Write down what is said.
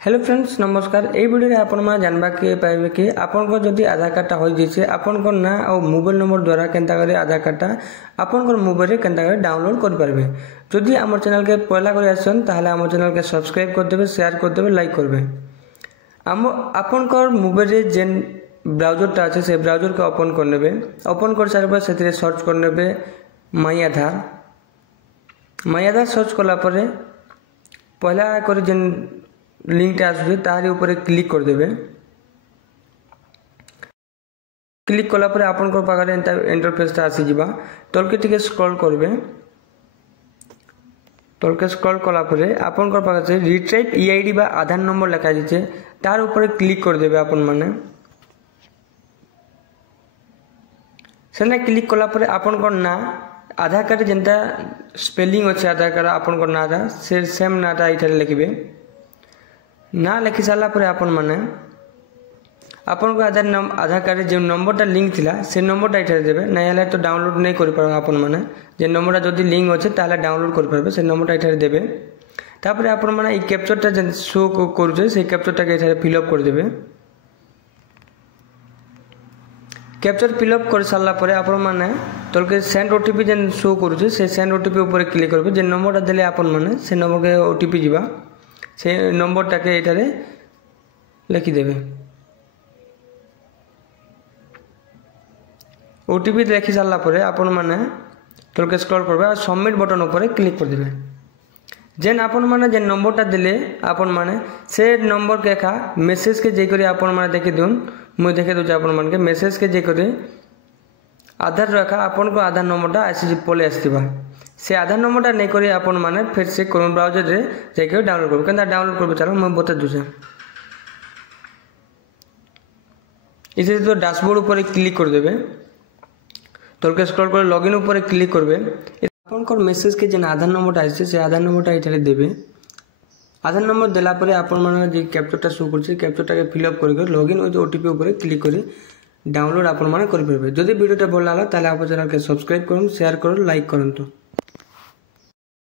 Hello friends नमस्कार। ये video आपण मैंने जानवा के पाइबे कि आपन जदि आधार कार्डटा हो जाइए आपन ना और मोबाइल नंबर द्वारा केनता करे आधार कार्डटा आपन मोबाइल में केनता करे डाउनलोड कर पारबे। जदि आम चैनल के पहला कर आसन ताहले आम चैनल के सब्सक्राइब कर देबे, शेयर कर देबे, लाइक करबे। आपन मोबाइल रे जेन ब्राउजरटा अच्छे से ब्राउजर को ओपन कर नेबे। ओपन कर सारे से सर्च कर नेबे माई आधार। माई आधार सर्च कला पहला कर जेन लिंक आसुचे तारी ऊपर क्लिक कर देबे। क्लिक कला परे आपन को पाखरे इंटरफेसटा आसी जिबा। तलके टिके स्क्रॉल करबे। तलके स्क्रॉल कला परे आपन को पाखरे रिट्राइव ईआईडी बा आधार नंबर लेखा दिछे तार ऊपर क्लिक कर देबे। आपन माने सेना क्लिक कला परे आपन को ना आधार कार्ड जेनता स्पेलिंग अच्छे आधार कार्ड आपन को नाटा से सेम नाटा इठारे लिखबे। ना लिखि सारा पर आपन माने आपन को आधार कार्ड जो नंबरटा लिंक थिला से नंबरटा इठारे देबे। नहीं हेले तो डाउनलोड नहीं कर पारो। आपन माने जे नंबरटा जदि लिंक अच्छे ताले डाउनलोड कर पारबे। से नंबरटा इठारे देबे। तापर आपन माने ई कैप्चरटा जे शो करूचे से कैप्चरटा के इठारे फिलअप कर देबे। कैप्चर फिलअप कर सारा पर आपन माने तलके सेंड ओटीपी जे शो करूचे से सेंड ओटीपी ऊपर क्लिक करबे। जे नंबरटा देले आपन माने से नंबर के ओटीपी जीवा से नंबरटा के एठारे लिखिदेवे। ओटीपी लिखि सारा पर आपन माने तलके स्क्रॉल करबे और सबमिट बटन ऊपर क्लिक कर देबे। जेन आपन माने जे नंबरटा दिले आपन माने से नंबर के एका मेसेज के जे करी आपन माने देखि दुन मुई देखे दउछ। आपन माने के मेसेज के जे करी आधार रखा आपन को आधार नंबरटा आसी पले आसथिबा। से आधार नंबरटा नहीं करी आपन माने फिर से क्रोम ब्राउजर रे जाके डाउनलोड करबे। केनता डाउनलोड करबे चलो मैं बता दूचे। इसे तो डैशबोर्ड ऊपर क्लिक कर देबे। तलके स्क्रॉल कर लॉगिन ऊपर क्लिक करबे। आपन को मेसेज के जेन आधार नंबरटा आइছে से आधार नंबरटा इठारे देबे। आधार नंबर देला परे आपन माने जे कैप्चरटा शो करছে कैप्चरटा के फिलअप कर लॉगिन विथ ओटीपी ऊपर क्लिक करी डाउनलोड आपन माने कर पारबे। जदि वीडियोटा भल लागला ताले आप चैनल के सब्सक्राइब करन, शेयर करन, लाइक करन।